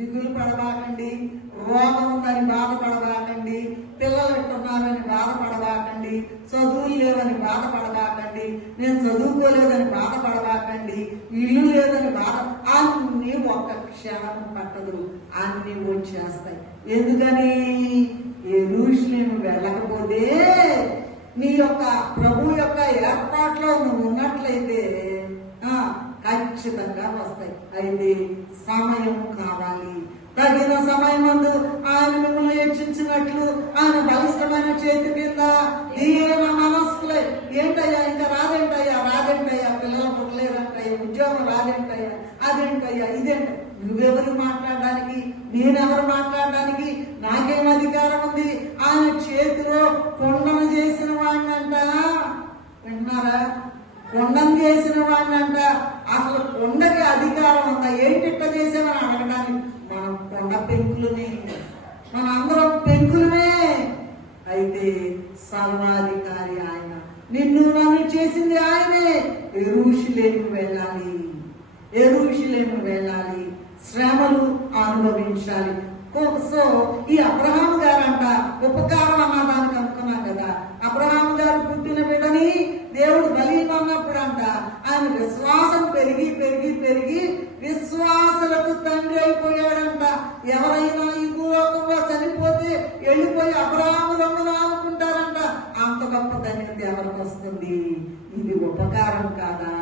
దిగులు పడబాకండి, రోగం ఉందని బాధపడబాకండి, పిల్లలు ఎట్టున్నారని బాధపడబాకండి, చదువులు లేవని బాధపడబాకండి, నేను చదువుకోలేదని బాధపడబాకండి, ఇల్లు లేదని అన్ని ఒక్క క్షణం పట్టదు, అన్ని వచ్చేస్తాయి. ఎందుకని? యెరూషలేము వెళ్ళకపోతే నీ యొక్క ప్రభు యొక్క ఏర్పాట్లో నువ్వు ఉన్నట్లయితే ఖచ్చితంగా వస్తాయి. అయితే సమయం కావాలి. తగిన సమయం ముందు ఆయన మిమ్మల్ని హెచ్చించినట్లు ఆయన బలిష్టమైన చేతి కింద దీన మనస్కులే, ఏంటయ్యా ఇంకా రాదేంటయ్యా, పిల్లలు పుట్టలేదంటయ్యా, ఉద్యోగం రాదేంటయ్యా, అదేంటయ్యా, ఇదేంట. నువ్వెవరు మాట్లాడడానికి, నేనెవరు మాట్లాడడానికి, నాకేం అధికారం ఉంది? ఆయన చేతిలో కొండను చేసిన వాడినంట. వింటున్నారా? కొండను చేసిన వాడినంట. అసలు కొండకి అధికారం ఉందా? ఏంటి ఇట్లా చేసామని అడగడానికి. మనం కొండ పెంకులనే, మన అందరం పెంకులమే. అయితే సర్వాధికారి ఆయన, నిన్ను నన్ను చేసింది ఆయనే. యెరూషలేము వెళ్ళాలి, శ్రమలు అనుభవించాలి. సో ఈ అబ్రహాము గారంట ఉపకారం అన్నదానికి అనుకున్నాం కదా. అబ్రహాము గారు పుట్టిన బిడ్డని దేవుడు బలిమన్నప్పుడు అంట ఆయన విశ్వాసం పెరిగి విశ్వాసులకు తండ్రి అయిపోయాడంట. ఎవరైనా ఈ భూలోకంలో చనిపోతే వెళ్ళిపోయి అబ్రహాము రమ్మును ఆనుకుంటారంట. అంత గొప్ప ధన్యత ఎవరికి వస్తుంది? ఇది ఉపకారం కాదా?